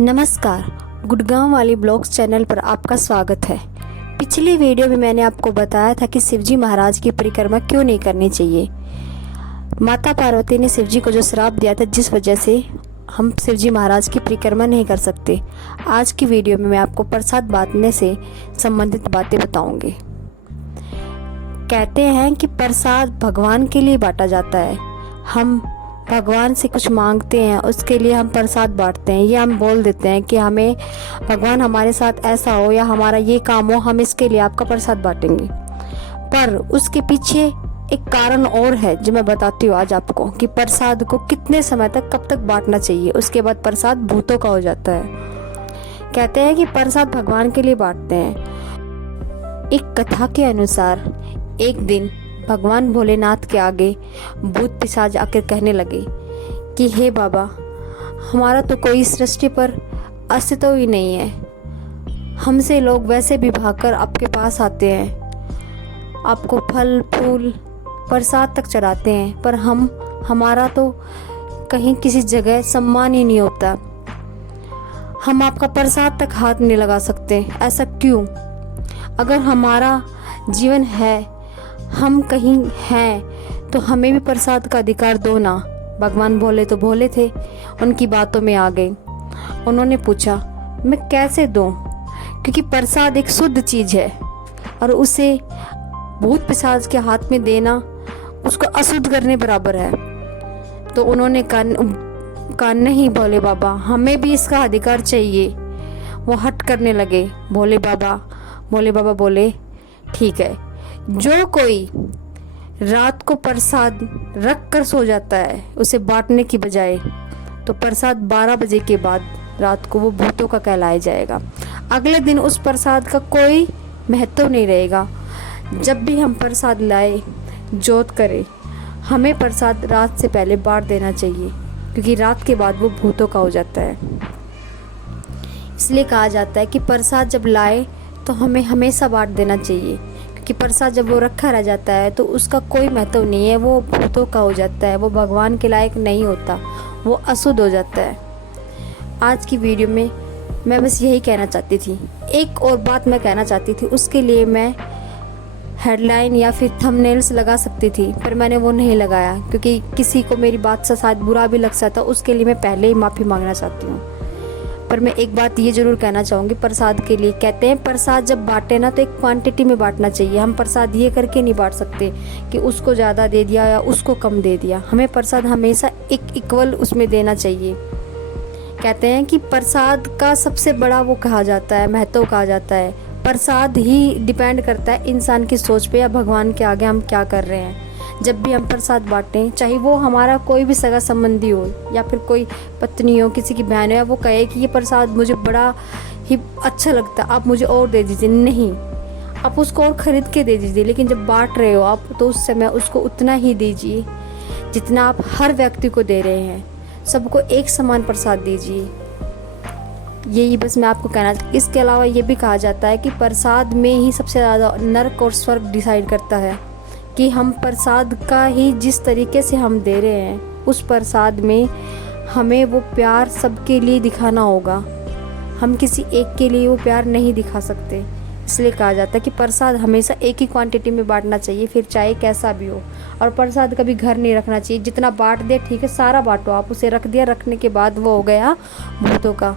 नमस्कार, गुड़गांव वाली blogs channel पर आपका स्वागत है। पिछली वीडियो में मैंने आपको बताया था कि शिवजी महाराज की परिक्रमा क्यों नहीं करनी चाहिए। माता पार्वती ने शिवजी को जो श्राप दिया था, जिस वजह से हम शिवजी महाराज की परिक्रमा नहीं कर सकते। आज की वीडियो में मैं आपको प्रसाद बांटने से संबंधित बातें बताऊंगी। कहते हैं कि प्रसाद भगवान के लिए बांटा जाता है। हम भगवान से कुछ मांगते हैं, उसके लिए हम प्रसाद बांटते हैं। ये हम बोल देते हैं कि हमें भगवान हमारे साथ ऐसा हो या हमारा ये काम हो, हम इसके लिए आपका प्रसाद बांटेंगे। पर उसके पीछे एक कारण और है जो मैं बताती हूँ आज आपको, कि प्रसाद को कितने समय तक, कब तक बांटना चाहिए। उसके बाद प्रसाद भूतों का हो जाता है। कहते हैं कि प्रसाद भगवान के लिए बांटते हैं। एक कथा के अनुसार एक दिन भगवान भोलेनाथ के आगे भूत पिशाच आकर कहने लगे कि हे बाबा, हमारा तो कोई सृष्टि पर अस्तित्व ही नहीं है। हमसे लोग वैसे भी भागकर आपके पास आते हैं, आपको फल फूल प्रसाद तक चढ़ाते हैं, पर हमारा तो कहीं किसी जगह सम्मान ही नहीं होता। हम आपका प्रसाद तक हाथ नहीं लगा सकते। ऐसा क्यों? अगर हमारा जीवन है, हम कहीं हैं, तो हमें भी प्रसाद का अधिकार दो ना। भगवान भोले तो भोले थे, उनकी बातों में आ गए। उन्होंने पूछा, मैं कैसे दूं? क्योंकि प्रसाद एक शुद्ध चीज़ है और उसे भूत पिशाच के हाथ में देना उसको अशुद्ध करने बराबर है। तो उन्होंने कहा नहीं भोले बाबा, हमें भी इसका अधिकार चाहिए। वो हट करने लगे। भोले बाबा बोले, ठीक है, जो कोई रात को प्रसाद रख कर सो जाता है उसे बांटने की बजाय, तो प्रसाद 12 बजे के बाद रात को वो भूतों का कहलाया जाएगा। अगले दिन उस प्रसाद का कोई महत्व नहीं रहेगा। जब भी हम प्रसाद लाए, जोत करें, हमें प्रसाद रात से पहले बांट देना चाहिए, क्योंकि रात के बाद वो भूतों का हो जाता है। इसलिए कहा जाता है कि प्रसाद जब लाए तो हमें हमेशा बांट देना चाहिए, कि प्रसाद जब वो रखा रह जाता है तो उसका कोई महत्व नहीं है, वो भूतों का हो जाता है, वो भगवान के लायक नहीं होता, वो अशुद्ध हो जाता है। आज की वीडियो में मैं बस यही कहना चाहती थी। एक और बात मैं कहना चाहती थी, उसके लिए मैं हेडलाइन या फिर थंबनेल्स लगा सकती थी, पर मैंने वो नहीं लगाया, क्योंकि किसी को मेरी बात से शायद बुरा भी लग सकता। उसके लिए मैं पहले ही माफ़ी मांगना चाहती हूँ। पर मैं एक बात ये ज़रूर कहना चाहूँगी प्रसाद के लिए। कहते हैं प्रसाद जब बांटे ना, तो एक क्वांटिटी में बांटना चाहिए। हम प्रसाद ये करके नहीं बांट सकते कि उसको ज़्यादा दे दिया या उसको कम दे दिया। हमें प्रसाद हमेशा एक इक्वल उसमें देना चाहिए। कहते हैं कि प्रसाद का सबसे बड़ा वो कहा जाता है, महत्व कहा जाता है। प्रसाद ही डिपेंड करता है इंसान की सोच पे या भगवान के आगे हम क्या कर रहे हैं। जब भी हम प्रसाद बांटें, चाहे वो हमारा कोई भी सगा संबंधी हो या फिर कोई पत्नी हो, किसी की बहन हो, या वो कहे कि ये प्रसाद मुझे बड़ा ही अच्छा लगता है, आप मुझे और दे दीजिए, नहीं, आप उसको और ख़रीद के दे दीजिए। लेकिन जब बांट रहे हो आप, तो उस समय उसको उतना ही दीजिए जितना आप हर व्यक्ति को दे रहे हैं। सबको एक समान प्रसाद दीजिए। यही बस मैं आपको कहना। इसके अलावा ये भी कहा जाता है कि प्रसाद में ही सबसे ज़्यादा नर्क और स्वर्ग डिसाइड करता है, कि हम प्रसाद का ही जिस तरीके से हम दे रहे हैं, उस प्रसाद में हमें वो प्यार सबके लिए दिखाना होगा। हम किसी एक के लिए वो प्यार नहीं दिखा सकते। इसलिए कहा जाता है कि प्रसाद हमेशा एक ही क्वांटिटी में बांटना चाहिए, फिर चाहे कैसा भी हो। और प्रसाद कभी घर नहीं रखना चाहिए। जितना बांट दे ठीक है, सारा बांटो आप, उसे रख दिया, रखने के बाद वो हो गया भूतों का।